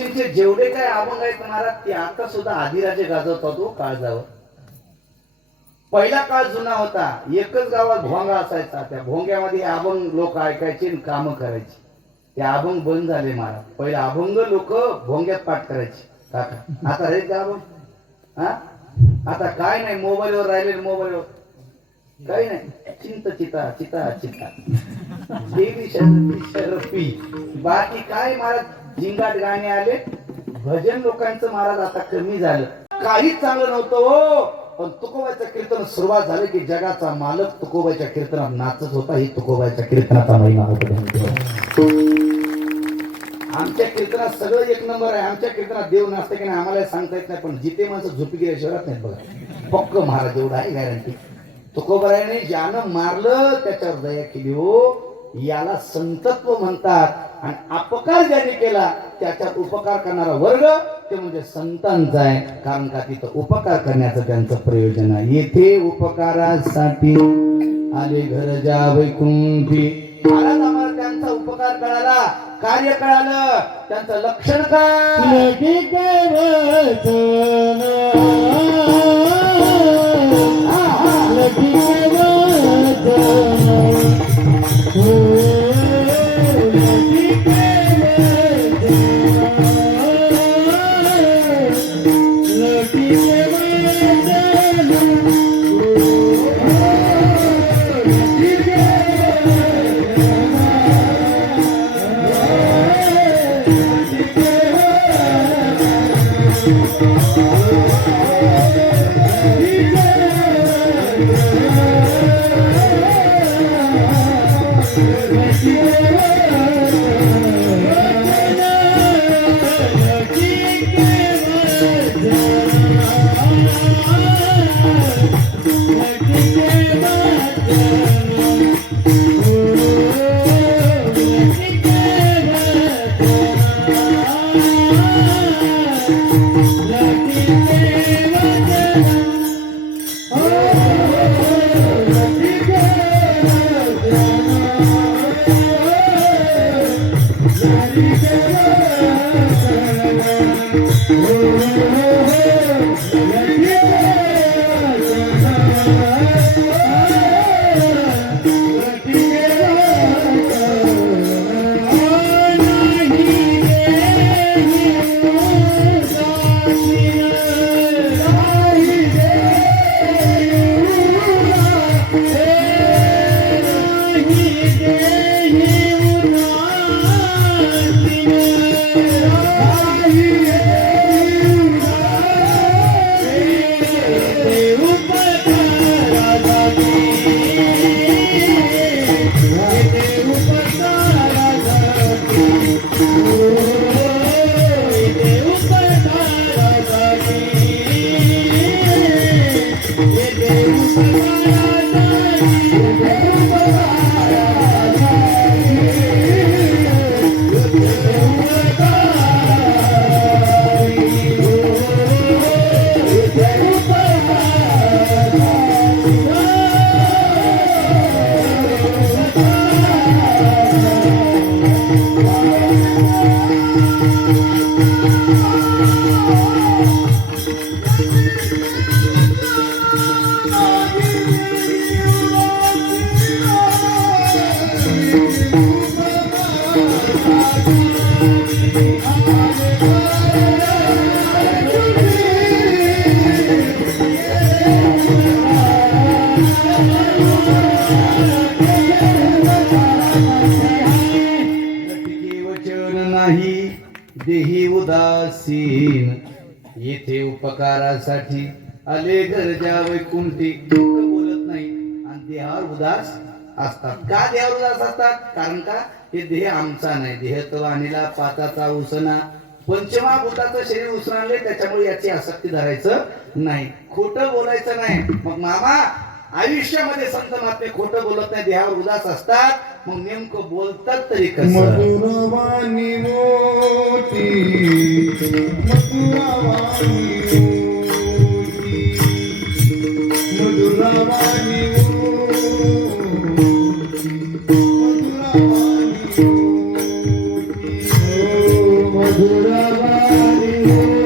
मुळशीचे जेवढे काय अभंग आहेत महाराज ते आता सुद्धा आदिराजे गाजवतात हो काळजावर. पहिला काळ जुना होता, एकच गावात भोंगा असायचा, त्या भोंग्यामध्ये अभंग लोक ऐकायचे आणि काम करायचे. ते अभंग बंद झाले महाराज. पहिला अभंग लोक भोंग्यात पाठ करायचे काका. आता रे का अभंग? हा आता काय नाही, मोबाईलवर राहिले, मोबाईलवर काही नाही. चिंत चिता चिता चिता देवी शरपी बाकी काय महाराज. झिंगाट गाणे आले, भजन लोकांचं महाराज आता कमी झालं. काहीच चांगलं नव्हतं हो. पण तुकोबाच्या कीर्तन सुरुवात झाली की जगाचा मालक तुकोबाच्या कीर्तनात नाचत होता. ही तुकोबाच्या कीर्तनाचा महिमा होता. आमच्या कीर्तनात सगळं एक नंबर आहे. आमच्या कीर्तनात देव नसते की नाही आम्हाला सांगता येत नाही, पण जिथे माणसं झोपी गेल्याशिवाय नाही बघा. पक्क महाराज एवढा आहे गॅरंटी. तुकोबारायाने ज्यानं मारलं त्याच्यावर दया केली हो. याला संतत्व म्हणतात. आणि अपकार ज्याने केला त्याच्यात उपकार करणारा वर्ग ते म्हणजे संतांचा आहे. कारण का तिथं उपकार करण्याचं त्यांचं प्रयोजन आहे. येथे उपकारासाठी आले घरजा वैकुंठी. महाराज आम्हाला त्यांचा उपकार कळाला, कार्य कळालं, त्यांचं लक्षण काय. देही उदासीन. येथे उपकारासाठी आले गरजा वैकुंठी. बोलत नाही आणि देहावर उदास असतात. का देहावर उदास असतात? कारण का हे देह आमचा नाही. देह तो आणला पाताचा उसना. पंचमहाभूताचं शरीर उसनाले, त्याच्यामुळे याची आसक्ती धरायचं नाही. खोटं बोलायचं नाही. मग मामा आयुष्यामध्ये संत महात्मे खोटं बोलत नाही, देहावर उदास असतात. मग नेमकं बोलतात तरी कसं? मधुरवाणी मोठी मधुरवाणी मधुरवाणी मधुरवाणी मोठी